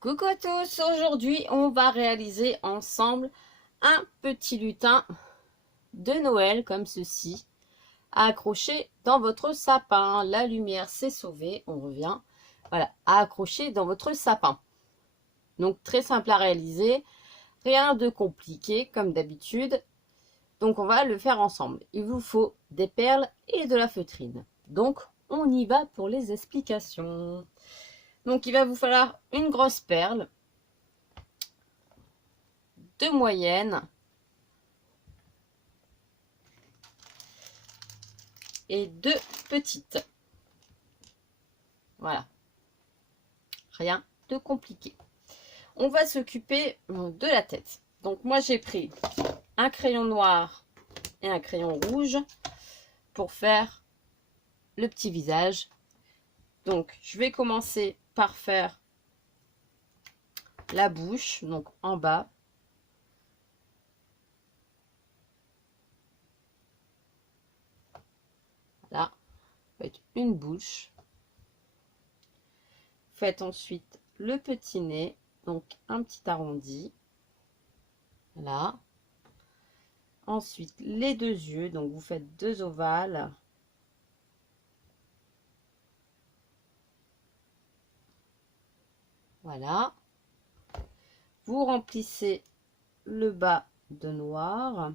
Coucou à tous, aujourd'hui on va réaliser ensemble un petit lutin de Noël comme ceci, à accrocher dans votre sapin. La lumière s'est sauvée, on revient, voilà, à accrocher dans votre sapin. Donc très simple à réaliser, rien de compliqué comme d'habitude, donc on va le faire ensemble. Il vous faut des perles et de la feutrine, donc on y va pour les explications. Donc il va vous falloir une grosse perle, deux moyennes et deux petites. Voilà, rien de compliqué. On va s'occuper de la tête. Donc moi j'ai pris un crayon noir et un crayon rouge pour faire le petit visage. Donc je vais commencer par faire la bouche, donc en bas. Là, faites une bouche. Faites ensuite le petit nez, donc un petit arrondi. Là. Ensuite, les deux yeux, donc vous faites deux ovales. Voilà. Vous remplissez le bas de noir.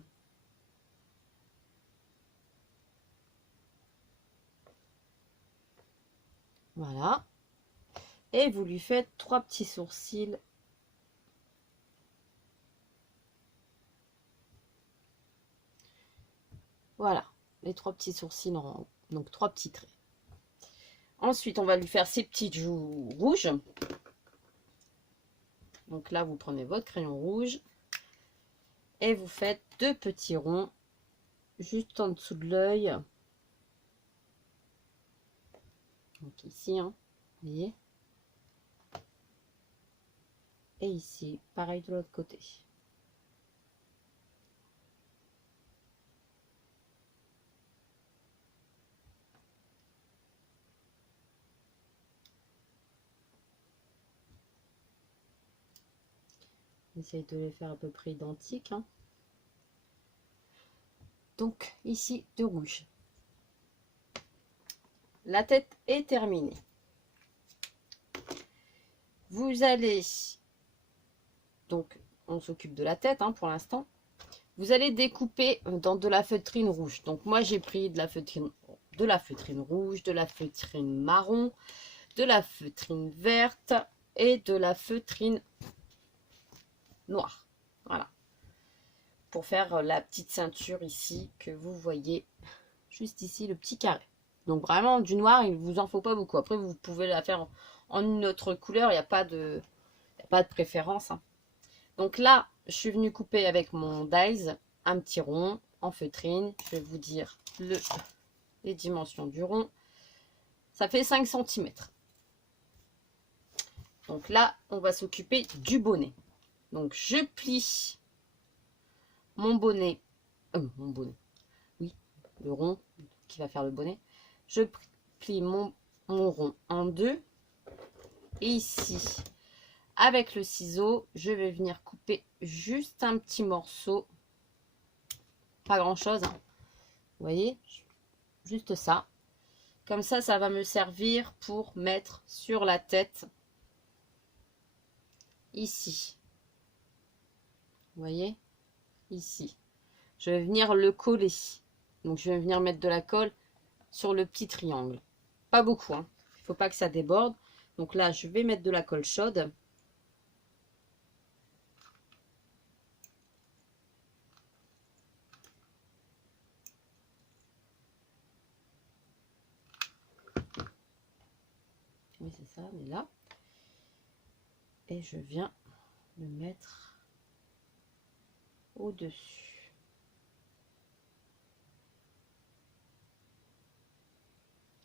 Voilà. Et vous lui faites trois petits sourcils. Voilà, les trois petits sourcils en haut. Donc trois petits traits. Ensuite, on va lui faire ses petites joues rouges. Donc là, vous prenez votre crayon rouge et vous faites deux petits ronds juste en dessous de l'œil. Donc ici, hein, vous voyez. Et ici, pareil de l'autre côté. Essayez de les faire à peu près identiques. Hein. Donc ici, de rouge. La tête est terminée. Vous allez, donc on s'occupe de la tête hein, pour l'instant. Vous allez découper dans de la feutrine rouge. Donc moi j'ai pris de la feutrine rouge, de la feutrine marron, de la feutrine verte et de la feutrine noire. Voilà. Pour faire la petite ceinture ici que vous voyez juste ici, le petit carré. Donc vraiment du noir, il ne vous en faut pas beaucoup. Après vous pouvez la faire en une autre couleur, il n'y a pas de préférence. Hein. Donc là, je suis venue couper avec mon dies un petit rond en feutrine. Je vais vous dire les dimensions du rond. Ça fait 5 cm. Donc là, on va s'occuper du bonnet. Donc je plie mon bonnet. Oui, le rond qui va faire le bonnet. Je plie mon rond en deux. Et ici, avec le ciseau, je vais venir couper juste un petit morceau. Pas grand chose. Hein. Vous voyez, juste ça. Comme ça, ça va me servir pour mettre sur la tête. Ici. Vous voyez, ici. Je vais venir le coller. Donc, je vais venir mettre de la colle sur le petit triangle. Pas beaucoup, hein. Il ne faut pas que ça déborde. Donc là, je vais mettre de la colle chaude. Oui, c'est ça, mais là. Et je viens le mettre au-dessus.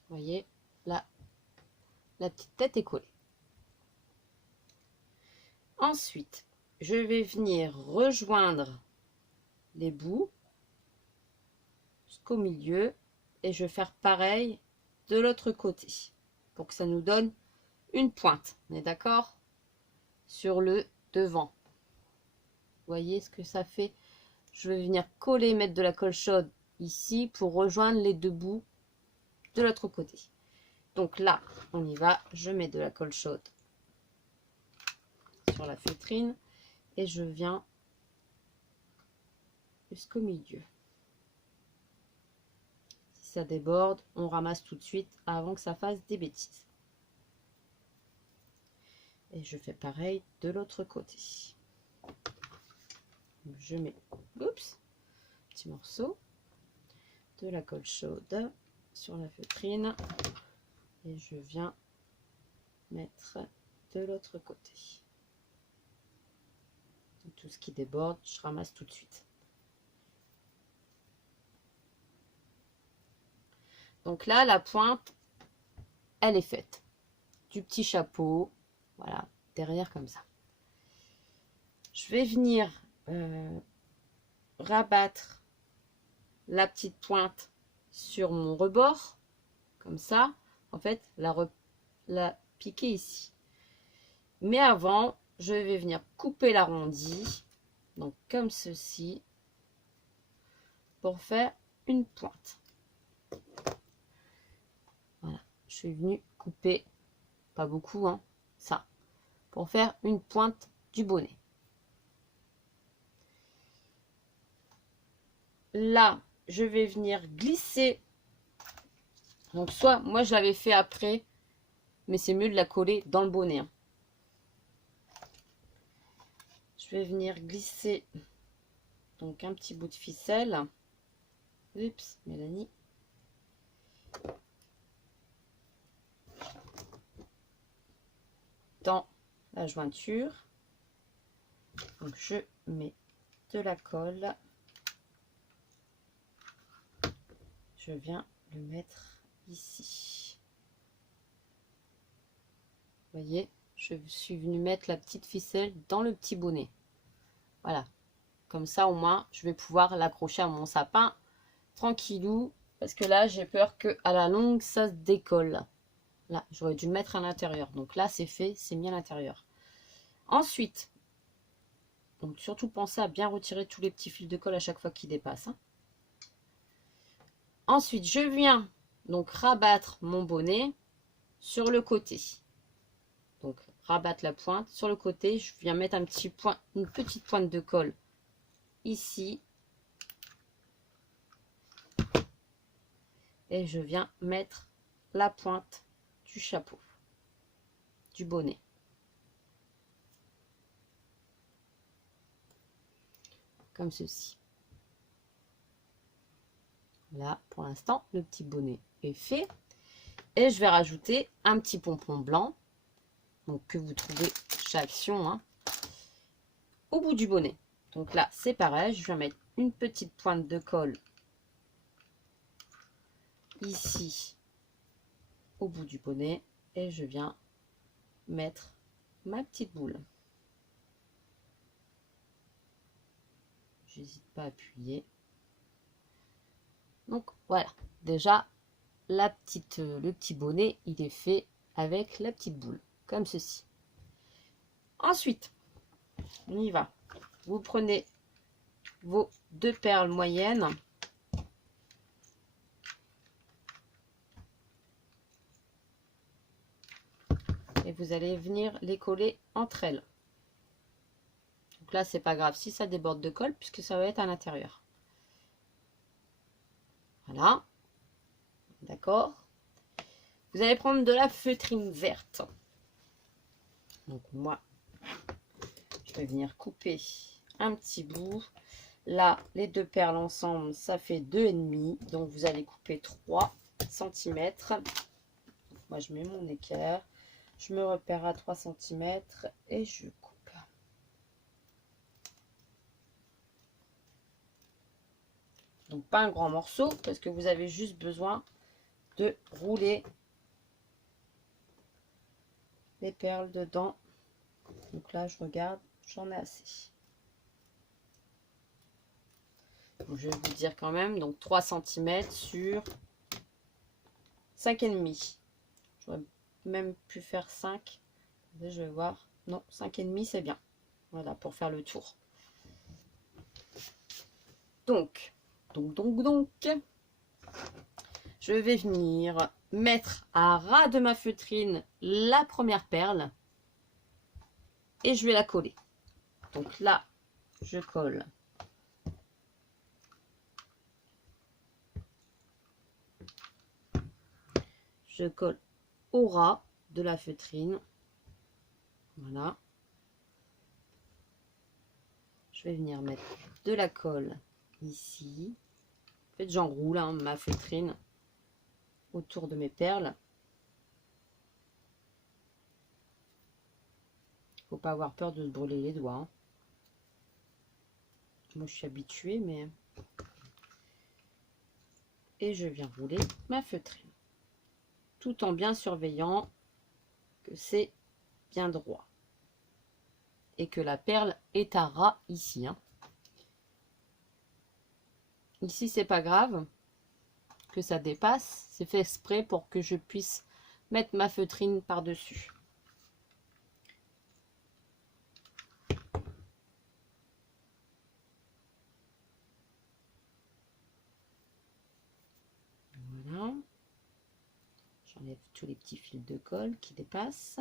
Vous voyez, là, la petite tête est collée. Ensuite, je vais venir rejoindre les bouts jusqu'au milieu et je vais faire pareil de l'autre côté pour que ça nous donne une pointe. On est d'accord? sur le devant. Vous voyez ce que ça fait? Je vais venir coller, mettre de la colle chaude ici pour rejoindre les deux bouts de l'autre côté. Donc là, on y va. Je mets de la colle chaude sur la feutrine et je viens jusqu'au milieu. Si ça déborde, on ramasse tout de suite avant que ça fasse des bêtises. Et je fais pareil de l'autre côté. Je mets, oups, petit morceau de la colle chaude sur la feutrine et je viens mettre de l'autre côté. Donc, tout ce qui déborde, je ramasse tout de suite. Donc là, la pointe, elle est faite. Du petit chapeau, voilà, derrière comme ça. Je vais venir rabattre la petite pointe sur mon rebord, comme ça, en fait, la piquer ici. Mais avant, je vais venir couper l'arrondi, donc comme ceci, pour faire une pointe. Voilà, je suis venue couper, pas beaucoup, hein, ça, pour faire une pointe du bonnet. Là, je vais venir glisser. Donc, soit, moi, je l'avais fait après, mais c'est mieux de la coller dans le bonnet. Hein. Je vais venir glisser donc un petit bout de ficelle. Oups, Mélanie. Dans la jointure. Donc, je mets de la colle. Je viens le mettre ici. Vous voyez, je suis venue mettre la petite ficelle dans le petit bonnet. Voilà. Comme ça, au moins, je vais pouvoir l'accrocher à mon sapin tranquillou. Parce que là, j'ai peur que à la longue, ça se décolle. Là, j'aurais dû le mettre à l'intérieur. Donc là, c'est fait, c'est mis à l'intérieur. Ensuite, donc surtout pensez à bien retirer tous les petits fils de colle à chaque fois qu'ils dépassent. Hein. Ensuite, je viens donc rabattre mon bonnet sur le côté. Donc, rabattre la pointe sur le côté. Je viens mettre une petite pointe de colle ici. Et je viens mettre la pointe du chapeau, du bonnet. Comme ceci. Là, pour l'instant, le petit bonnet est fait. Et je vais rajouter un petit pompon blanc. Donc, que vous trouvez chez Action. Hein, au bout du bonnet. Donc là, c'est pareil. Je vais mettre une petite pointe de colle ici au bout du bonnet. Et je viens mettre ma petite boule. J'hésite pas à appuyer. Donc voilà, déjà le petit bonnet, il est fait avec la petite boule, comme ceci. Ensuite, on y va. Vous prenez vos 2 perles moyennes. Et vous allez venir les coller entre elles. Donc là, c'est pas grave si ça déborde de colle, puisque ça va être à l'intérieur. Voilà. D'accord. Vous allez prendre de la feutrine verte. Donc moi, je vais venir couper un petit bout. Là, les 2 perles ensemble, ça fait 2,5. Donc vous allez couper 3 cm. Moi, je mets mon équerre. Je me repère à 3 cm et je coupe. Donc pas un grand morceau parce que vous avez juste besoin de rouler les perles dedans. Donc là, je regarde, j'en ai assez. Donc, je vais vous dire quand même, donc 3 cm sur 5,5. J'aurais même pu faire 5. Je vais voir. Non, 5,5 c'est bien. Voilà, pour faire le tour. Donc, je vais venir mettre à ras de ma feutrine la première perle et je vais la coller. Donc là, je colle. Je colle au ras de la feutrine. Voilà. Je vais venir mettre de la colle ici. En fait, j'enroule ma feutrine autour de mes perles. Faut pas avoir peur de se brûler les doigts. Hein. Moi, je suis habituée, mais... Et je viens rouler ma feutrine. Tout en bien surveillant que c'est bien droit. Et que la perle est à ras ici. Hein. Ici, c'est pas grave que ça dépasse. C'est fait exprès pour que je puisse mettre ma feutrine par-dessus. Voilà. J'enlève tous les petits fils de colle qui dépassent.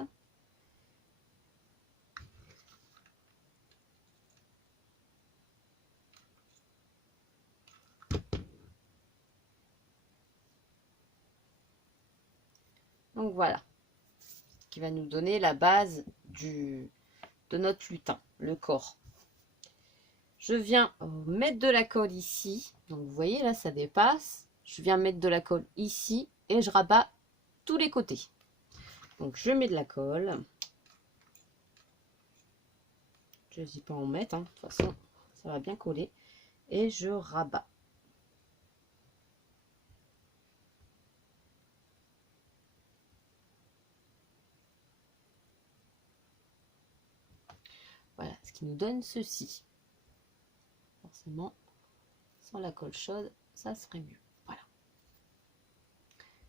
Donc voilà, qui va nous donner la base de notre lutin, le corps. Je viens mettre de la colle ici. Donc vous voyez là, ça dépasse. Je viens mettre de la colle ici et je rabats tous les côtés. Donc je mets de la colle. Je n'hésite pas à en mettre, hein. De toute façon, ça va bien coller. Et je rabats. Voilà, ce qui nous donne ceci. Forcément, sans la colle chaude, ça serait mieux. Voilà.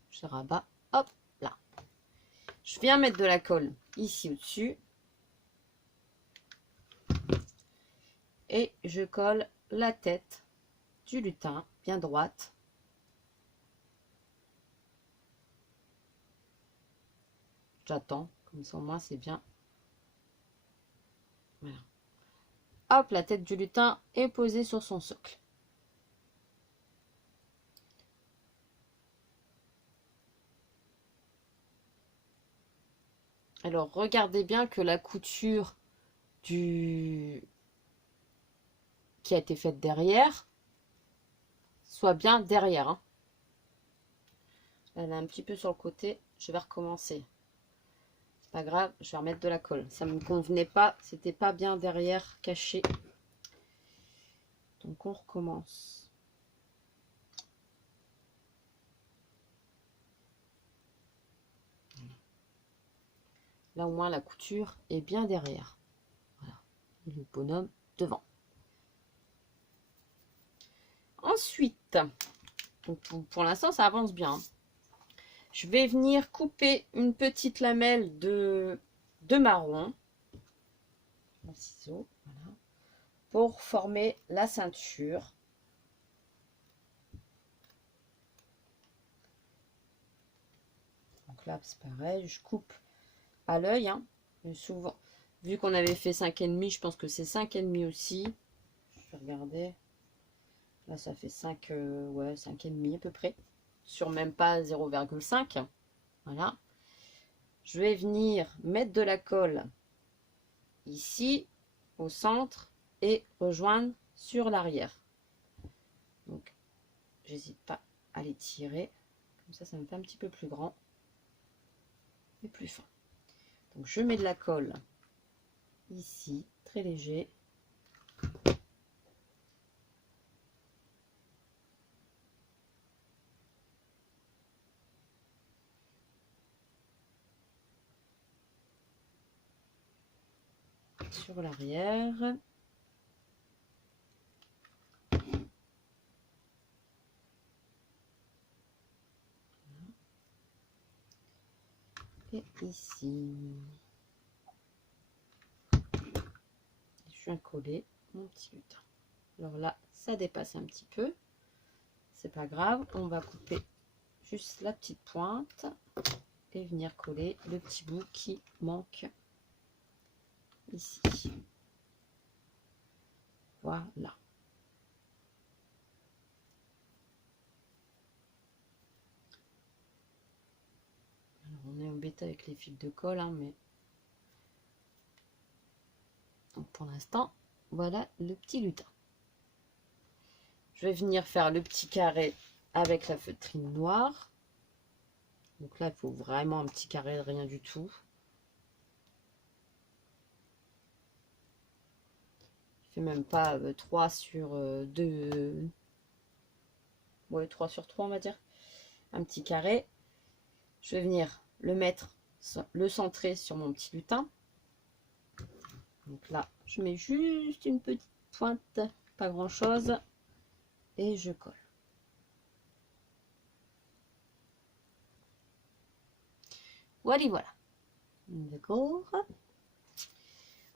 Je rabats, hop, là. Je viens mettre de la colle ici au-dessus. Et je colle la tête du lutin bien droite. J'attends, comme ça au moins c'est bien. Voilà. Hop, la tête du lutin est posée sur son socle. Alors regardez bien que la couture qui a été faite derrière soit bien derrière. Hein. Elle est un petit peu sur le côté. Je vais recommencer. C'est pas grave, je vais remettre de la colle. Ça ne me convenait pas, c'était pas bien derrière, caché. Donc on recommence. Là au moins la couture est bien derrière. Voilà. Et le bonhomme devant. Ensuite, donc pour l'instant ça avance bien. Je vais venir couper une petite lamelle de marron. Mon ciseau, voilà, pour former la ceinture. Donc là c'est pareil, je coupe à l'œil. Hein. Souvent, vu qu'on avait fait 5,5, je pense que c'est 5,5 aussi. Je vais regarder. Là ça fait 5, ouais, 5,5 à peu près. Sur même pas 0,5. Voilà. Je vais venir mettre de la colle ici au centre et rejoindre sur l'arrière. Donc j'hésite pas à les tirer. Comme ça me fait un petit peu plus grand et plus fin. Donc je mets de la colle ici, très léger. Sur l'arrière. Et ici. viens coller mon petit lutin. Alors là, ça dépasse un petit peu. C'est pas grave, on va couper juste la petite pointe et venir coller le petit bout qui manque ici. Voilà. Alors, on est embêté avec les fils de colle, hein, mais donc, pour l'instant, voilà le petit lutin. Je vais venir faire le petit carré avec la feutrine noire. Donc là, il faut vraiment un petit carré de rien du tout. Je fais même pas 3 sur 2. Ouais, 3 sur 3, on va dire. Un petit carré. Je vais venir le mettre, le centrer sur mon petit lutin. Donc là, je mets juste une petite pointe, pas grand chose. Et je colle. Voilà. D'accord.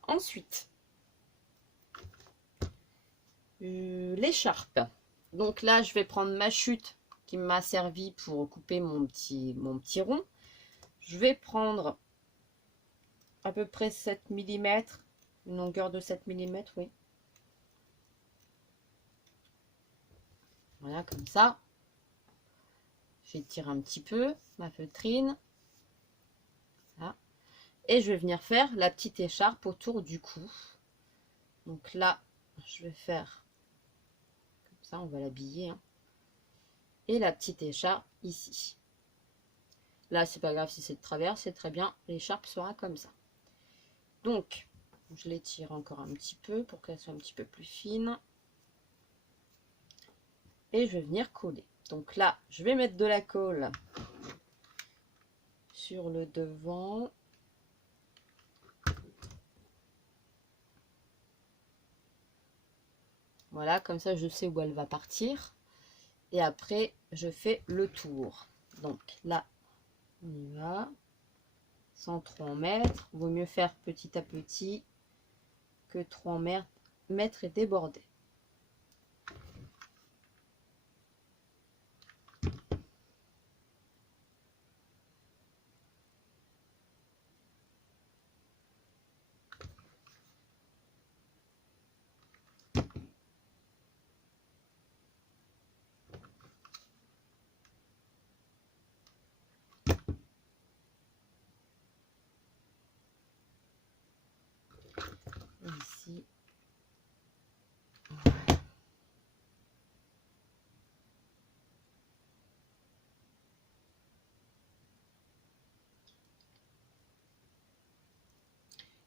Ensuite, l'écharpe. Donc là, je vais prendre ma chute qui m'a servi pour couper mon petit rond. Je vais prendre à peu près 7 mm, une longueur de 7 mm, oui. Voilà, comme ça. J'étire un petit peu ma feutrine. Voilà. Et je vais venir faire la petite écharpe autour du cou. Donc là, je vais faire comme ça, on va l'habiller. Hein. Et la petite écharpe ici. Là, c'est pas grave si c'est de travers, c'est très bien. L'écharpe sera comme ça. Donc, je l'étire encore un petit peu pour qu'elle soit un petit peu plus fine. Et je vais venir coller. Donc là, je vais mettre de la colle sur le devant. Voilà, comme ça, je sais où elle va partir. Et après, je fais le tour. Donc là, on y va. Sans trop en mettre. Vaut mieux faire petit à petit que trop en mettre et déborder. Ici.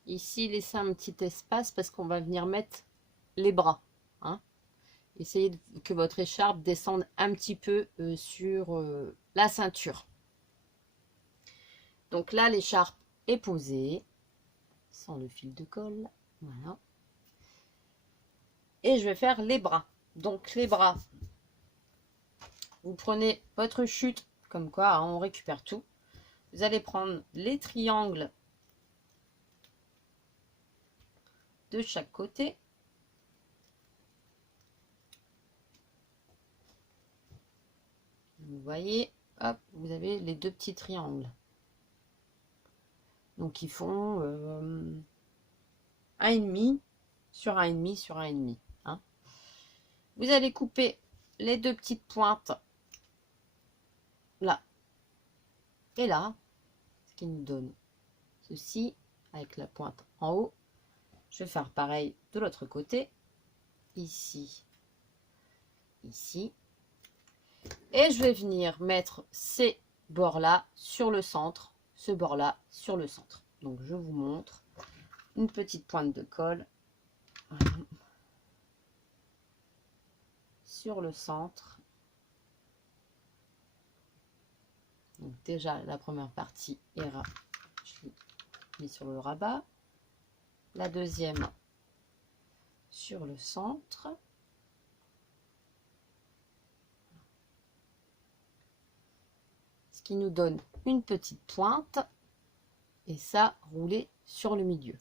Ici, laissez un petit espace parce qu'on va venir mettre les bras. Hein. Essayez que votre écharpe descende un petit peu sur la ceinture. Donc là, l'écharpe est posée, sans le fil de colle. Voilà. Et je vais faire les bras. Donc les bras, vous prenez votre chute, comme quoi hein, on récupère tout. Vous allez prendre les triangles de chaque côté. Vous voyez, hop, vous avez les deux petits triangles. Donc ils font 1,5 sur 1,5 sur 1,5. Hein. Vous allez couper les deux petites pointes là et là, ce qui nous donne ceci avec la pointe en haut. Je vais faire pareil de l'autre côté, ici, ici. Et je vais venir mettre ces bords-là sur le centre, ce bord-là sur le centre. Donc je vous montre une petite pointe de colle voilà. Sur le centre. Donc déjà la première partie est je l'ai mis sur le rabat. La deuxième sur le centre. Ce qui nous donne une petite pointe et ça roulé sur le milieu.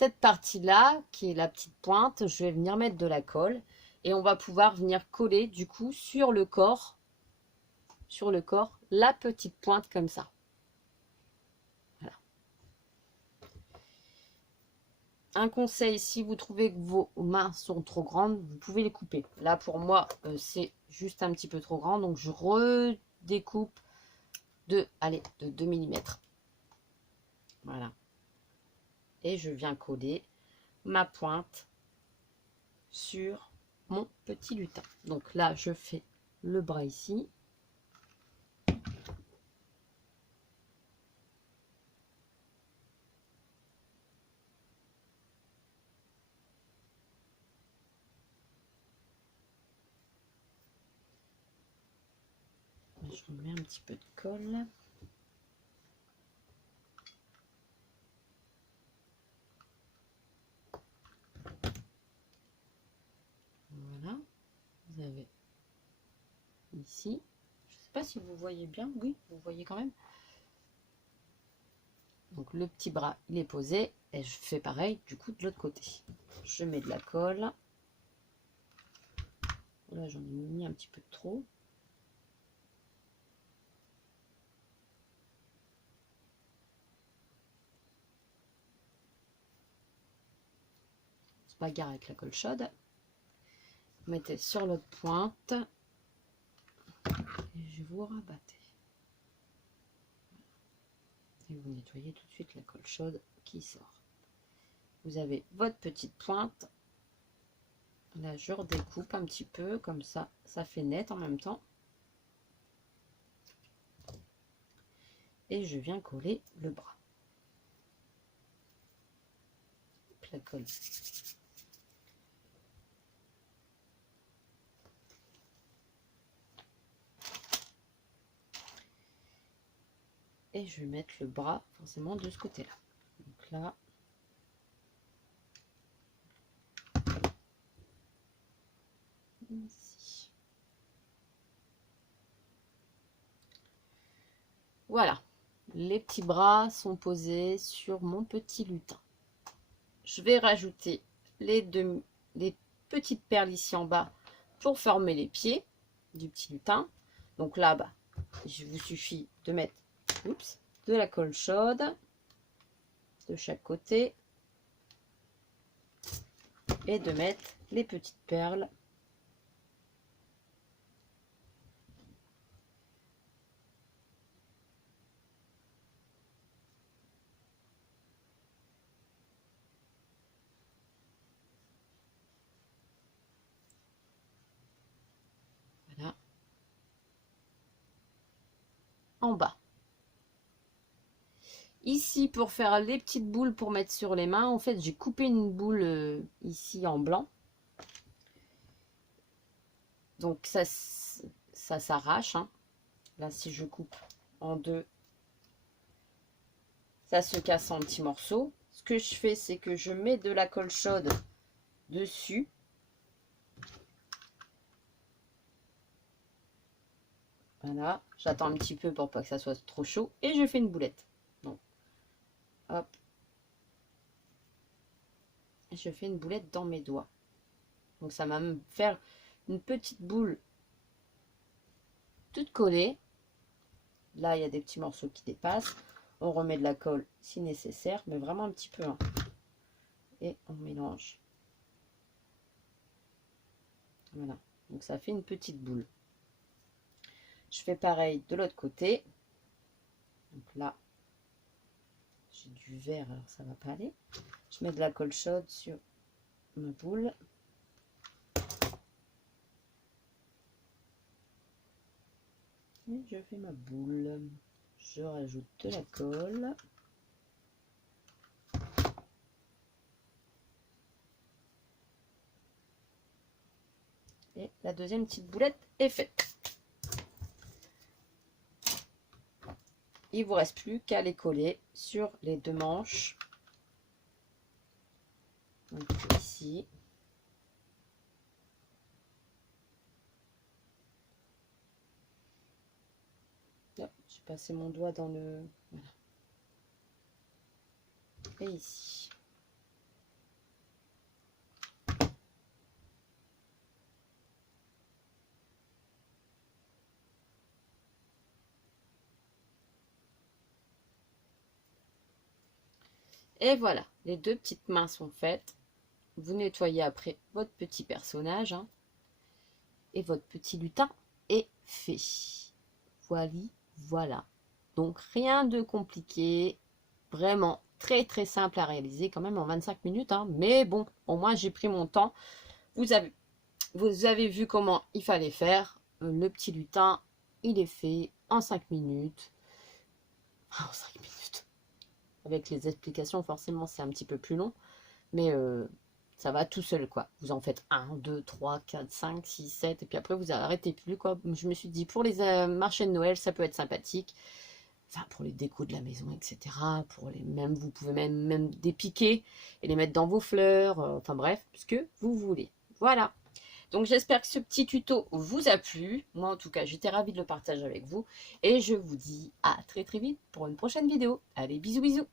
cette partie-là, qui est la petite pointe, je vais venir mettre de la colle et on va pouvoir venir coller du coup sur le corps, la petite pointe comme ça. Voilà. Un conseil, si vous trouvez que vos mains sont trop grandes, vous pouvez les couper. Là, pour moi, c'est juste un petit peu trop grand, donc je redécoupe de 2 mm. Voilà. Et je viens coller ma pointe sur mon petit lutin. Donc là, je fais le bras ici. Je remets un petit peu de colle. Voilà. Vous avez ici. Je ne sais pas si vous voyez bien. Oui, vous voyez quand même. Donc le petit bras, il est posé. Et je fais pareil du coup de l'autre côté. Je mets de la colle. Là, j'en ai mis un petit peu trop. Se bagarre avec la colle chaude. Vous mettez sur l'autre pointe. Et je vous rabattez. Et vous nettoyez tout de suite la colle chaude qui sort. Vous avez votre petite pointe. Là, je redécoupe un petit peu, comme ça, ça fait net en même temps. Et je viens coller le bras. La colle. Et je vais mettre le bras forcément de ce côté-là. Donc là, ici. Voilà, les petits bras sont posés sur mon petit lutin. Je vais rajouter les petites perles ici en bas pour former les pieds du petit lutin. Donc là, bah, il vous suffit de mettre de la colle chaude de chaque côté et de mettre les petites perles voilà en bas. Ici, pour faire les petites boules pour mettre sur les mains, en fait, j'ai coupé une boule ici en blanc. Donc, ça s'arrache. Hein. Là, si je coupe en deux, ça se casse en petits morceaux. Ce que je fais, c'est que je mets de la colle chaude dessus. Voilà. J'attends un petit peu pour pas que ça soit trop chaud. Et je fais une boulette. Donc, hop. Et je fais une boulette dans mes doigts. Donc, ça va me faire une petite boule toute collée. Là, il y a des petits morceaux qui dépassent. On remet de la colle si nécessaire, mais vraiment un petit peu. Hein. Et on mélange. Voilà. Donc, ça fait une petite boule. Je fais pareil de l'autre côté. Donc là, j'ai du vert, alors ça va pas aller. Je mets de la colle chaude sur ma boule. Et je fais ma boule. Je rajoute de la colle. Et la deuxième petite boulette est faite. Il ne vous reste plus qu'à les coller sur les deux manches. Donc ici. J'ai passé mon doigt dans le... Voilà. Et ici. Et voilà, les deux petites mains sont faites. Vous nettoyez après votre petit personnage, hein, et votre petit lutin est fait. Voilà. Donc rien de compliqué, vraiment très très simple à réaliser quand même en 25 minutes, hein. Mais bon, au moins j'ai pris mon temps. Vous avez vu comment il fallait faire. Le petit lutin, il est fait en 5 minutes. En 5 minutes. Avec les explications, forcément, c'est un petit peu plus long. Mais ça va tout seul, quoi. Vous en faites 1, 2, 3, 4, 5, 6, 7. Et puis après, vous arrêtez plus, quoi. Je me suis dit, pour les marchés de Noël, ça peut être sympathique. Enfin, pour les décos de la maison, etc. Vous pouvez même dépiquer et les mettre dans vos fleurs. Enfin bref, ce que vous voulez. Voilà. Donc j'espère que ce petit tuto vous a plu. Moi en tout cas, j'étais ravie de le partager avec vous. Et je vous dis à très très vite pour une prochaine vidéo. Allez, bisous bisous.